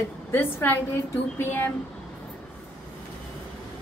with this Friday 2 p.m.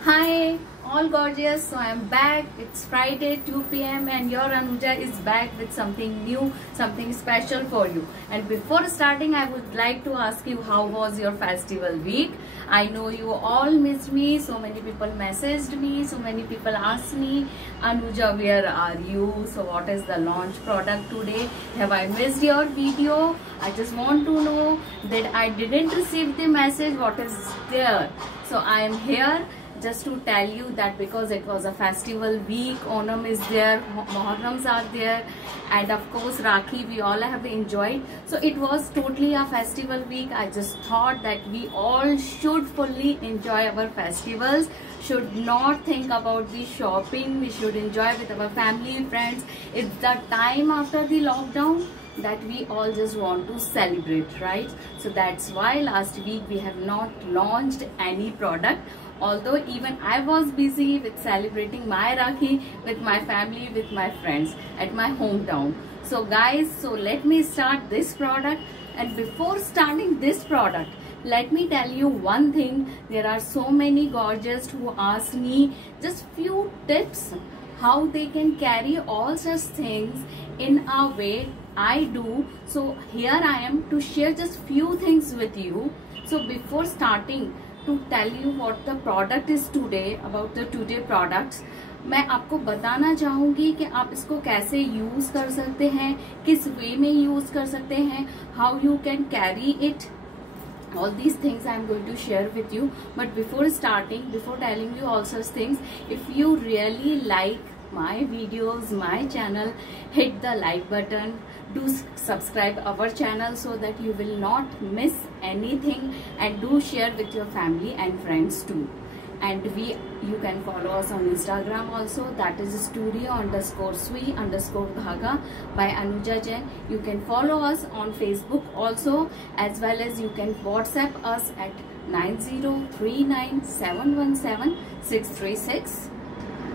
Hi all gorgeous, so I am back. It's Friday 2 p.m. and your Anuja is back with something new, something special for you. And before starting, I would like to ask you, how was your festival week? I know you all missed me. So many people messaged me, so many people asked me, Anuja, where are you? So what is the launch product today? Have I missed your video? I just want to know that I didn't receive the message. What is there? So I am here just to tell you that because it was a festival week, Onam is there, Muharrams are there, and of course Rakhi we all have enjoyed. So it was totally a festival week. I just thought that we all should fully enjoy our festivals, should not think about the shopping, we should enjoy with our family, friends. It's the time after the lockdown that we all just want to celebrate, right? So that's why last week we have not launched any product, although even I was busy with celebrating my Rakhi with my family, with my friends at my hometown. So guys, so let me start this product. And before starting this product, let me tell you one thing. There are so many gorgeous who ask me just few tips how they can carry all such things in a way I do. So here I am to share just few things with you. So before starting to tell you what the product is today, about the today products, मैं आपको बताना चाहूँगी कि आप इसको कैसे use कर सकते हैं, किस वे में यूज कर सकते हैं, how you can carry it. All these things I am going to share with you. But before starting, before telling you all such things, if you really like my videos, my channel, hit the like button, do subscribe our channel so that you will not miss anything, and do share with your family and friends too. And you can follow us on Instagram also, that is studio_sui_dhaga by Anuja Jain. You can follow us on Facebook also, as well as you can WhatsApp us at 9039717636.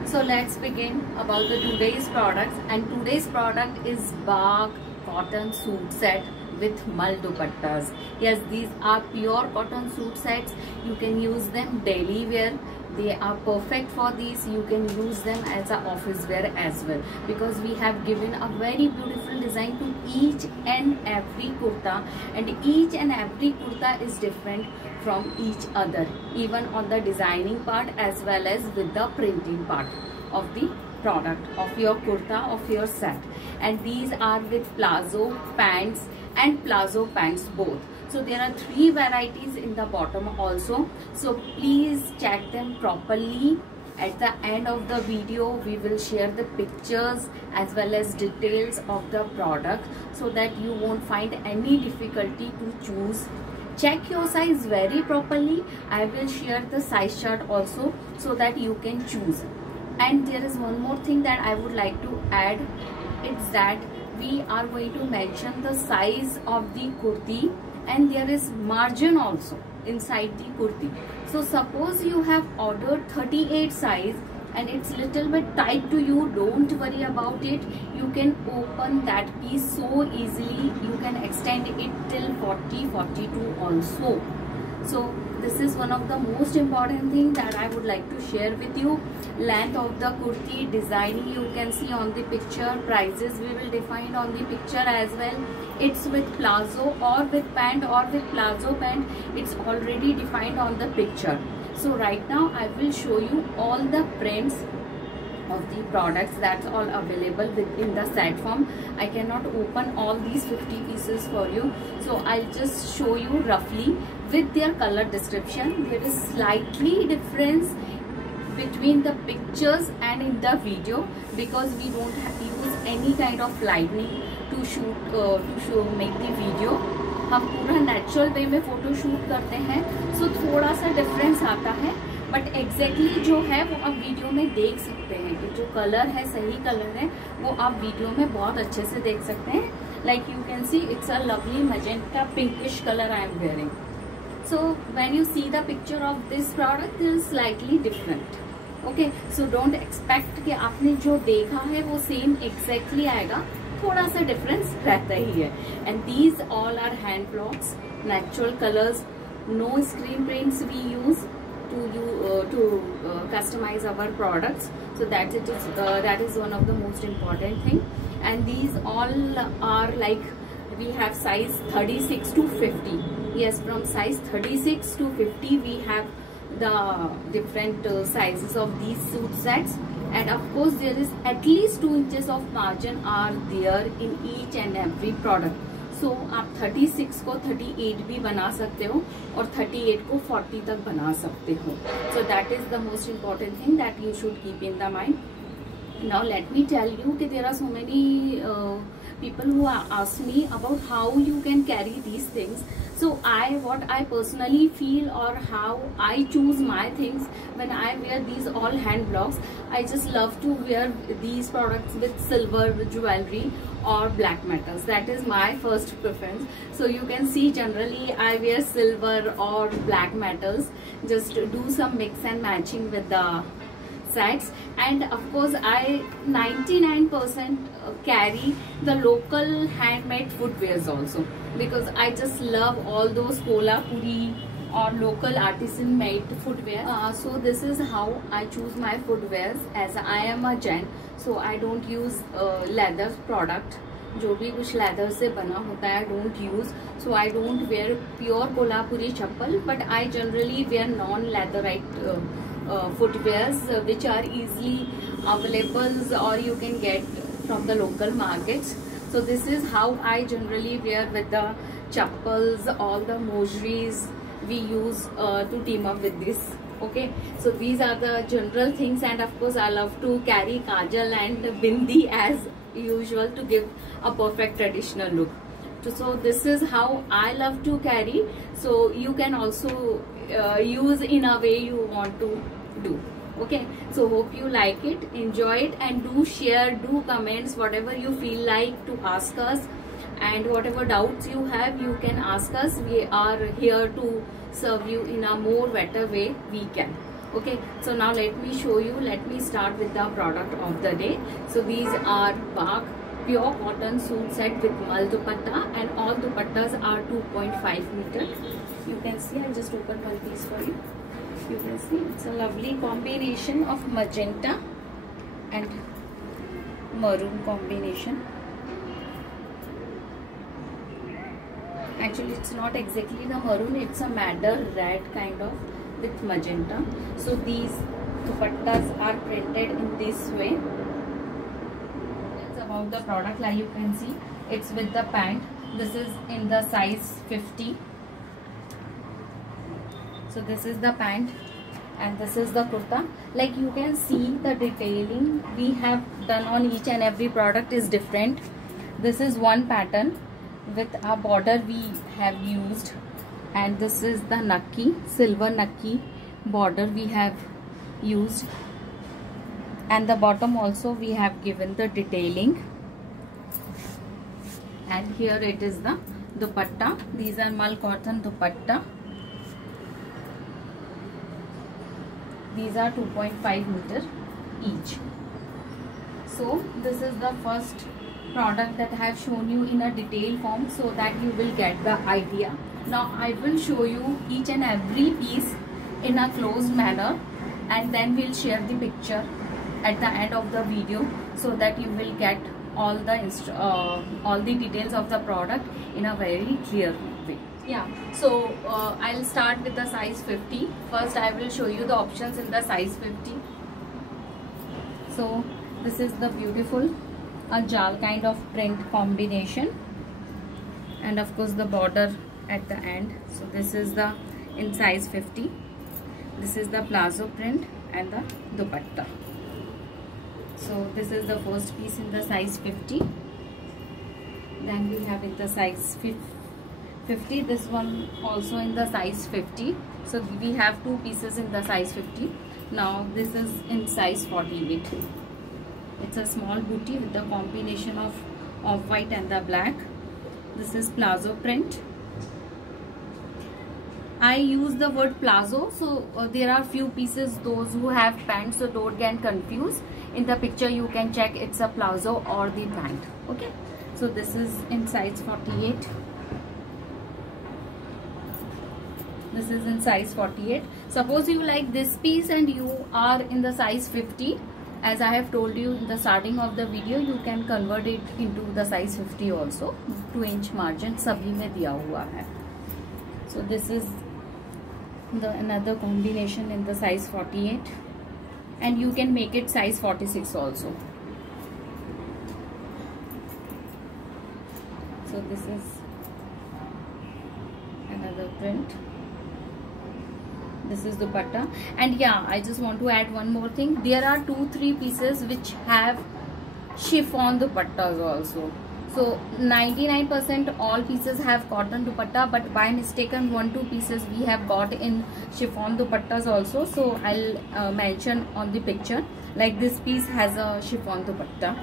So let's begin about the today's products. And today's product is Baag cotton suit set with mal dupattas. Yes, these are pure cotton suit sets. You can use them daily wear. They are perfect for these. You can use them as a office wear as well, because we have given a very beautiful design to each and every kurta, and each and every kurta is different from each other, even on the designing part as well as with the printing part of the product of your kurta, of your set. And these are with palazzo pants and palazzo pants both. So there are 3 varieties in the bottom also, so please check them properly. At the end of the video we will share the pictures as well as details of the product, so that you won't find any difficulty to choose. Check your size very properly. I will share the size chart also so that you can choose. And there is one more thing that I would like to add. It's that we are going to mention the size of the kurti, and there is margin also inside the kurti. So suppose you have ordered 38 size and it's little bit tight to you, don't worry about it. You can open that piece so easily. You can extend it till 40-42 also. So this is one of the most important thing that I would like to share with you. Length of the kurti, designing you can see on the picture, prices we will define on the picture as well. It's with palazzo or with pant or with palazzo pant, it's already defined on the picture. So right now I will show you all the prints of the products that's all available within the set form. I cannot open all these 50 pieces for you, so I'll just show you roughly with their color description. There is slightly difference between the pictures and in the video, because we don't use any kind of lightning to shoot make the video. हम पूरा natural way में photo shoot करते हैं, सो थोड़ा सा difference आता है, but exactly जो है वो आप वीडियो में देख सकते हैं कि जो कलर है सही कलर है, वो आप वीडियो में बहुत अच्छे से देख सकते हैं. Like you can see it's a lovely magenta pinkish colour I am wearing. So when you see the picture of this product is slightly different. Okay, so don't expect कि आपने जो देखा है वो सेम एग्जैक्टली आएगा, थोड़ा सा difference रहता ही है. And these all are hand blocks, natural colours, no screen prints we use to customize our products. So that is one of the most important thing. And these all are like, we have size 36 to 50. Yes, from size 36 to 50 we have the different sizes of these suit sets. And of course there is at least 2 inches of margin are there in each and every product. So आप 36 को 38 भी बना सकते हो और 38 को 40 तक बना सकते हो. So that is the most important thing that you should keep in the mind. Now let me tell you that there are so many people who ask me about how you can carry these things. So what I personally feel, or how I choose my things when I wear these all hand blocks, I just love to wear these products with silver jewelry or black metals. That is my first preference. So you can see generally I wear silver or black metals, just do some mix and matching with the sets. And of course I 99% carry the local handmade footwears also, because I just love all those Kolhapuri or local artisan made footwear. So this is how I choose my footwears, as I am a gent. So I don't use leather product. जो भी कुछ leather से बना होता है I don't use. So I don't wear pure Kolhapuri chappal, but I generally wear non-leatherite footwears which are easily available or you can get from the local markets. So this is how I generally wear with the chappals, all the mojeries we use to team up with this. Okay, so these are the general things. And of course I love to carry kajal and bindi as usual to give a perfect traditional look. So this is how I love to carry. So you can also use in a way you want to do. Okay, so hope you like it, enjoy it, and do share, do comments, whatever you feel like to ask us, and whatever doubts you have you can ask us. We are here to serve you in a more better way we can. Okay, so now let me show you. Let me start with the product of the day. So these are Bagh pure cotton suit set with mal dupatta, and all dupattas are 2.5 meter. You can see, I'll just open one piece for you. You can see it's a lovely combination of magenta and maroon combination. Actually it's not exactly the maroon, it's a madder red kind of with magenta. So these dupattas are printed in this way. It's about the product, like you can see it's with the pant. This is in the size 50. So this is the pant and this is the kurta. Like you can see the detailing we have done on each and every product is different. This is one pattern with a border we have used, and this is the nakki, silver nakki border we have used, and the bottom also we have given the detailing. And here it is the dupatta. These are mal cotton dupatta. These are 2.5 meter each. So this is the first product that I have shown you in a detailed form, so that you will get the idea. Now I will show you each and every piece in a closed manner, and then we'll share the picture at the end of the video, so that you will get all the details of the product in a very clear way. Yeah, so I'll start with the size 50. First I will show you the options in the size 50. So this is the beautiful jal kind of print combination, and of course the border at the end. So this is the in size 50. This is the plazo print and the dupatta. So this is the first piece in the size 50. Then we have in the size 50. This one also in the size 50. So we have two pieces in the size 50. Now this is in size 48. It's a small booty with the combination of white and the black. This is plazo print. I use the word plazo, so there are few pieces those who have pants, so don't get confused. In the picture you can check it's a plazo or the pant. Okay, so this is in size 48. This is in size 48. Suppose you like this piece and you are in the size 50, as I have told you in the starting of the video, you can convert it into the size 50 also. 2-inch margin सभी में दिया हुआ है. So this is the another combination in the size 48, and you can make it size 46 also. So this is another print. This is dupatta, and yeah, I just want to add one more thing. There are 2-3 pieces which have chiffon dupattas also. So 99% all pieces have cotton dupatta, but by mistaken 1-2 pieces we have got in chiffon dupattas also. So I'll mention on the picture. Like this piece has a chiffon dupatta,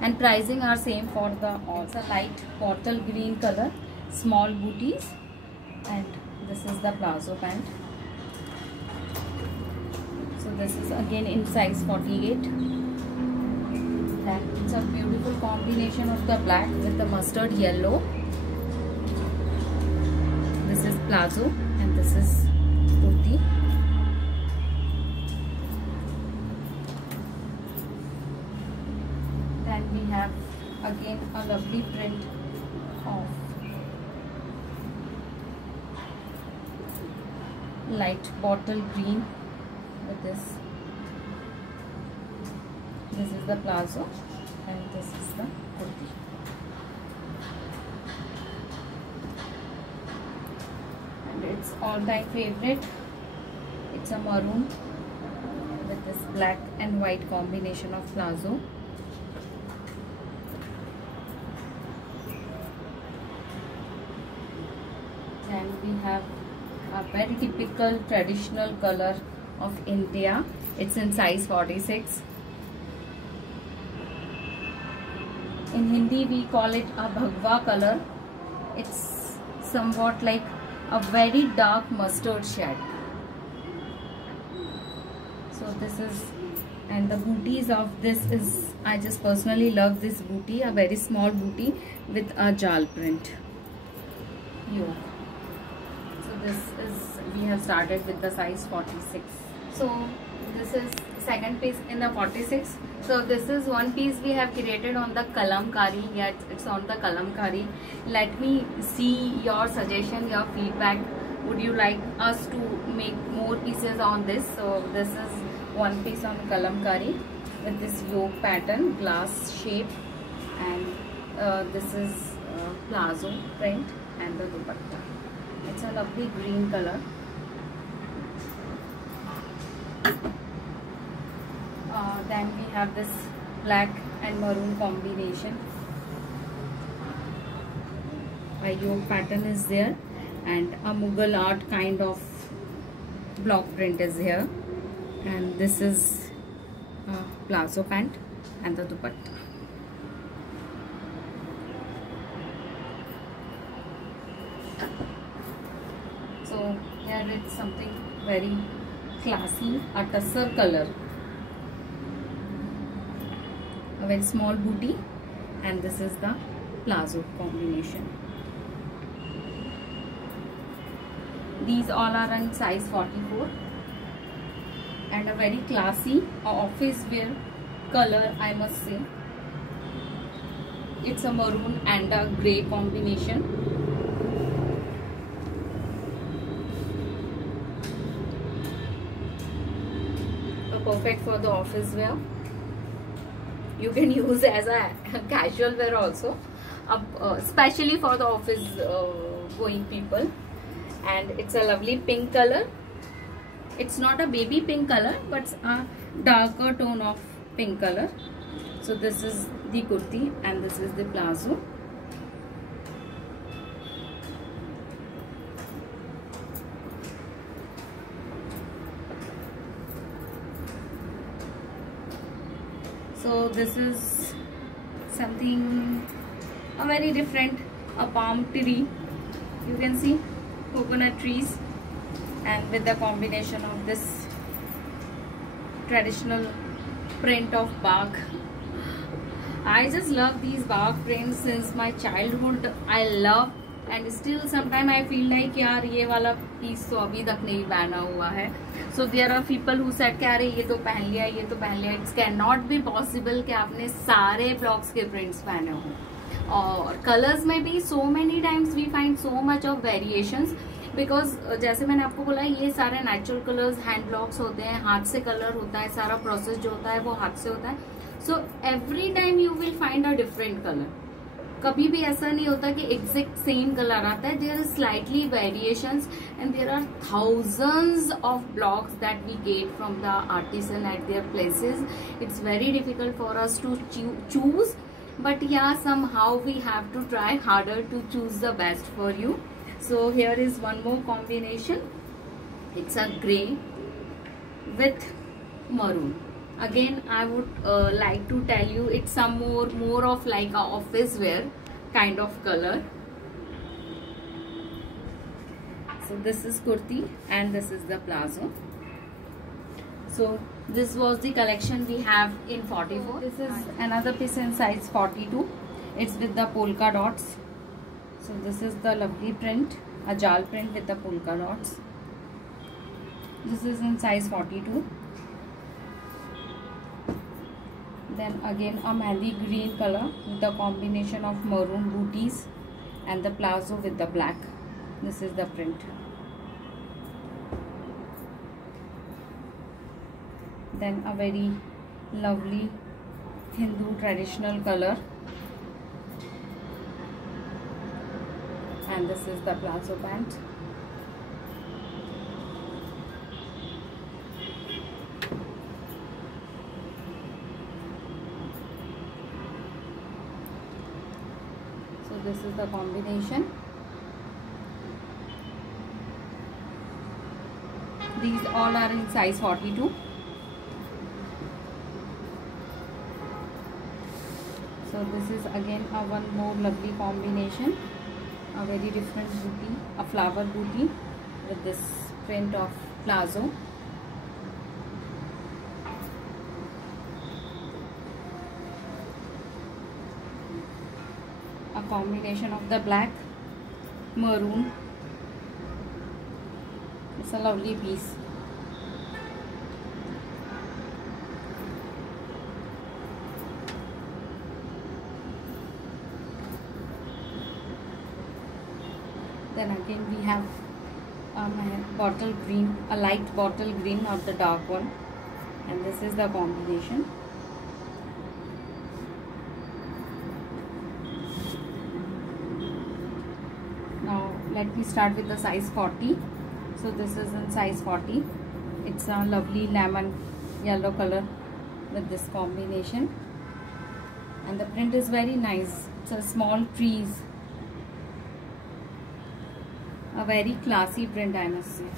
and pricing are same for the all. It's a light bottle green color, small booties, and this is the palazzo pant. So this is again in size 48. It's a beautiful combination of the black with the mustard yellow. This is palazzo and this is kurti. Then we have again a lovely print of light bottle green with this. This is the palazzo and this is the kurti. And it's all-time favorite. It's a maroon with this black and white combination of palazzo. And we have a very typical traditional color of India. It's in size 46. In Hindi we call it a bhagwa color. It's somewhat like a very dark mustard shade. So this is, and the booties of this is, I just personally love this booty, a very small booty with a jal print. This is, we have started with the size 46. So this is second piece in the 46. So this is one piece we have created on the kalamkari. Yeah, it's on the kalamkari. Let me see your suggestion, your feedback. Would you like us to make more pieces on this? So this is one piece on kalamkari with this yoke pattern, glass shape, and this is palazzo print and the dupatta. It's a lovely green color. Then we have this black and maroon combination. A yoke pattern is there and a Mughal art kind of block print is here. And this is palazzo pant and the dupatta. So here it's something very classy, a tussar color, a very small booty, and this is the palazzo combination. These all are in size 44 and a very classy office wear color, I must say. It's a maroon and a grey combination. Perfect for the office wear. You can use as a casual wear also, especially for the office going people. And it's a lovely pink color. It's not a baby pink color, but a darker tone of pink color. So this is the kurti and this is the palazzo. So this is something very different, a palm tree. You can see coconut trees, and with the combination of this traditional print of bark. I just love these bark prints since my childhood. I love and still sometime I feel like यार ये वाला piece तो अभी तक नहीं पहना हुआ है. So there are people who said कि अरे ये तो पहन लिया, ये तो पहन लिया. It's can not be possible कि आपने सारे ब्लॉक्स के प्रिंट्स पहने हो. और कलर्स में भी so many times we find so much of variations, because जैसे मैंने आपको बोला ये सारे नेचुरल कलर्स हैंड ब्लॉक्स होते हैं, हाथ से कलर होता है, सारा प्रोसेस जो होता है वो हाथ से होता है. So every time you will find a different colour. कभी भी ऐसा नहीं होता कि एग्जैक्ट सेम कलर आता है. There is slightly variations and there are thousands of blocks that we get from the artisan at their places. It's very difficult for us to choose, but yeah, somehow we have to try harder to choose the best for you. So here is one more combination. It's a gray with maroon. Again I would like to tell you it's some more of like a office wear kind of color. So this is kurti and this is the plazo. So this was the collection we have in 44. This is another piece in size 42. It's with the polka dots. So this is the lovely print, a jal print with the polka dots. This is in size 42. Then again a mehndi green color with the combination of maroon booties and the plazo with the black. This is the print. Then a very lovely Hindu traditional color, and this is the plazo pant. So this is the combination. These all are in size 42. So this is again a one more lovely combination, a very different booty, a flower booty with this print of plazo. A combination of the black, maroon. It's a lovely piece. Then again we have bottle green, a light bottle green, not the dark one, and this is the combination. Now let me start with the size 40. So this is in size 40. It's a lovely lemon yellow color with this combination, and the print is very nice. It's a small trees. A very classy print, I must say.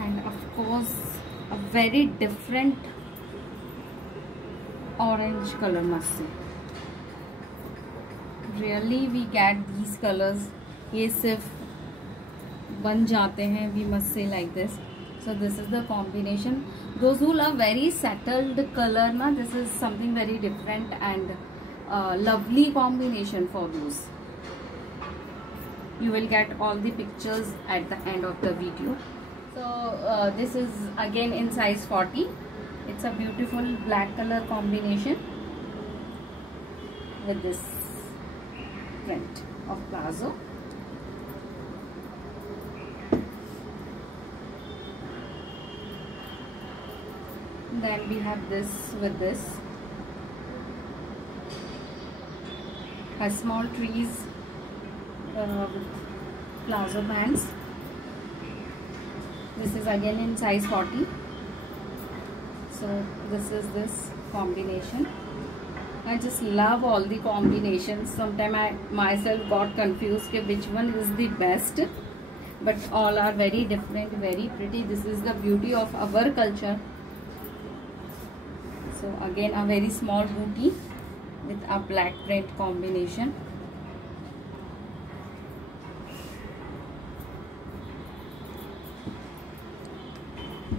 And of course a very different orange color, must say. Really we get these colors, ये सिर्फ बन जाते हैं, we must say like this. So this is the combination. Those who love very settled color na, this is something very different and lovely combination for those. You will get all the pictures at the end of the video. So this is again in size 40. It's a beautiful black color combination with this print of plazo. Then we have this with this, a small trees with plazo bands. This is again in size 40. So this is this combination. I just love all the combinations. Sometimes I myself got confused कि which one is the best, but all are very different, very pretty. This is the beauty of our culture. So again a very small booty with a black print combination.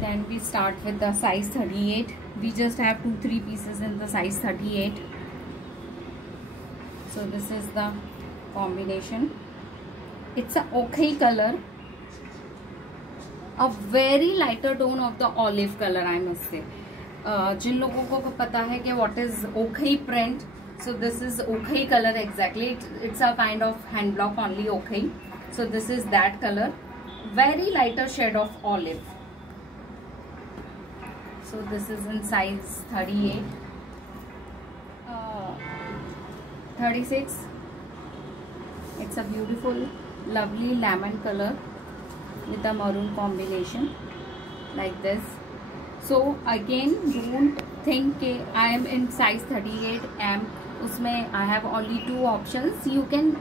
Then we start with the size 38. We just have 2-3 pieces in the size 38. So this is the combination. It's a ochre color, a very lighter tone of the olive color, I must say. जिन लोगों को पता है कि what is ochre print, so this is ochre color exactly. It's a kind of hand block only ochre. So this is that color, very lighter shade of olive. So this is in size 38, 36. It's a beautiful, lovely lemon color with a maroon combination like this. So again, don't think कि I am in size 38M. उसमें I have only 2 options. You can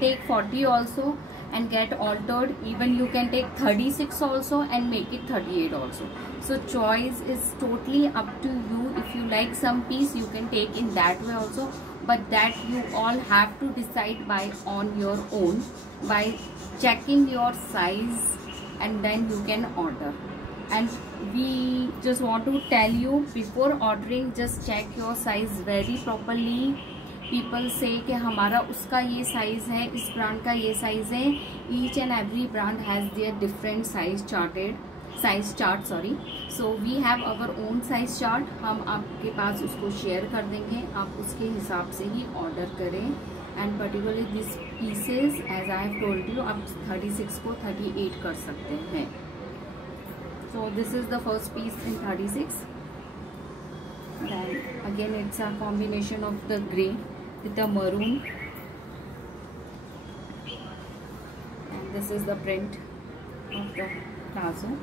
take 40 also and get altered. Even you can take 36 also and make it 38 also. So choice is totally up to you. If you like some piece, you can take in that way also. But that you all have to decide by on your own, by checking your size, and then you can order. And we just want to tell you, before ordering, just check your size very properly. People say कि हमारा उसका ये size है, इस brand का ये size है. Each and every brand has their different size chart, sorry. So we have our own size chart. हम आपके पास उसको share कर देंगे, आप उसके हिसाब से ही order करें. And particularly these pieces, as I have told you, आप 36 को 38 कर सकते हैं. So this is the first piece in 36. Then again it's a combination of the grey with the maroon, and this is the print of the plazo.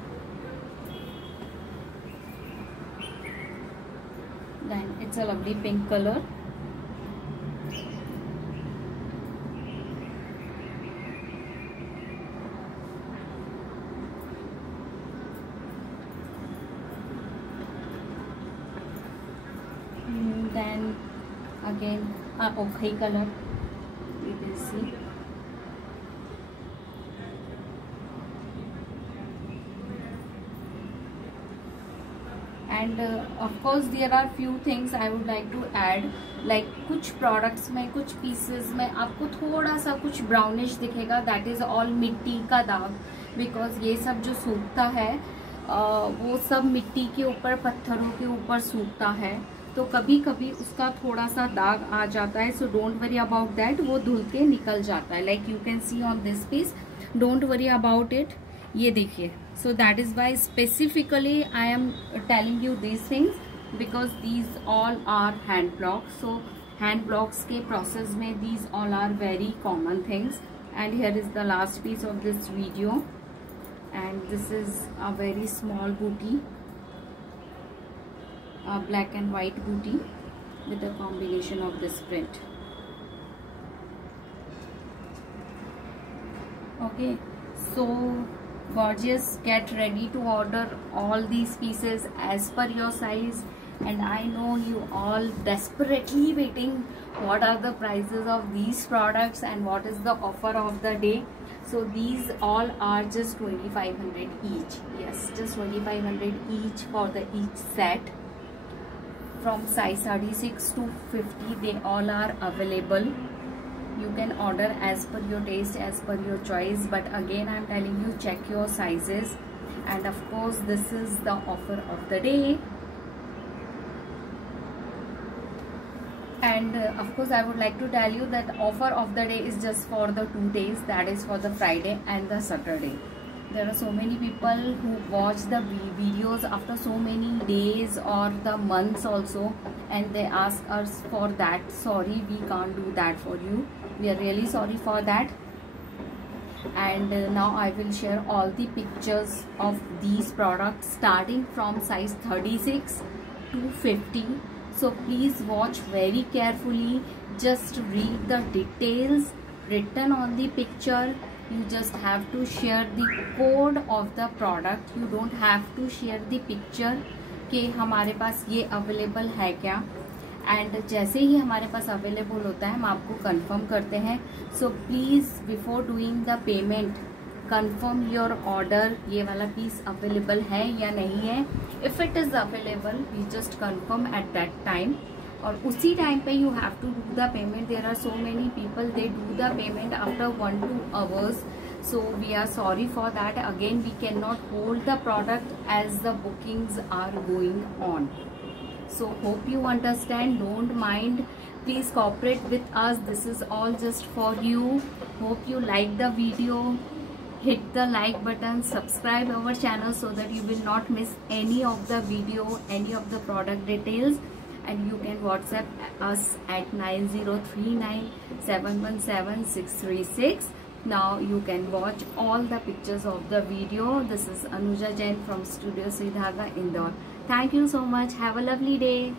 Then it's a lovely pink color. Then again a ochre color, you can see. And of course there are few things I would like to add, like कुछ products में, कुछ pieces में आपको थोड़ा सा कुछ brownish दिखेगा. That is all मिट्टी का दाग, because ये सब जो सूखता है वो सब मिट्टी के ऊपर, पत्थरों के ऊपर सूखता है, तो कभी कभी उसका थोड़ा सा दाग आ जाता है. So don't worry about that, वो धुल के निकल जाता है. Like you can see on this piece, don't worry about it. ये देखिए. So that is why specifically I am telling you these things, because these all are hand blocks. So hand blocks के process में these all are very common things. And here is the last piece of this video, and this is a very small बूटी, a black and white booty with a combination of this print. Okay, so gorgeous, get ready to order all these pieces as per your size. And I know you all desperately waiting what are the prices of these products and what is the offer of the day. So these all are just 2500 each. Yes, just 2500 each for the each set. From size 36 to 50, they all are available. You can order as per your taste, as per your choice. But again, I'm telling you, check your sizes. And of course, this is the offer of the day. And of course, I would like to tell you that offer of the day is just for the 2 days. That is for the Friday and the Saturday. There are so many people who watch the videos after so many days or the months also, and they ask us for that. Sorry, we can't do that for you. We are really sorry for that. And now I will share all the pictures of these products starting from size 36 to 50. So please watch very carefully. Just read the details written on the picture. You just have to share the code of the product. You don't have to share the picture कि हमारे पास ये available है क्या. And जैसे ही हमारे पास available होता है हम आपको कंफर्म करते हैं. So please before doing the payment confirm your order, ये वाला पीस अवेलेबल है या नहीं है. If it is available, you just confirm at that time. और उसी टाइम पे you have to do the payment. There are so many people they do the payment after 1-2 hours. So we are sorry for that. Again, we cannot hold the product as the bookings are going on. So hope you understand. Don't mind. Please cooperate with us. This is all just for you. Hope you like the video. Hit the like button. Subscribe our channel so that you will not miss any of the video, any of the product details. And you can WhatsApp us at 9039717636. Now you can watch all the pictures of the video. This is Anuja Jain from Studio Sridharga, Indore. Thank you so much. Have a lovely day.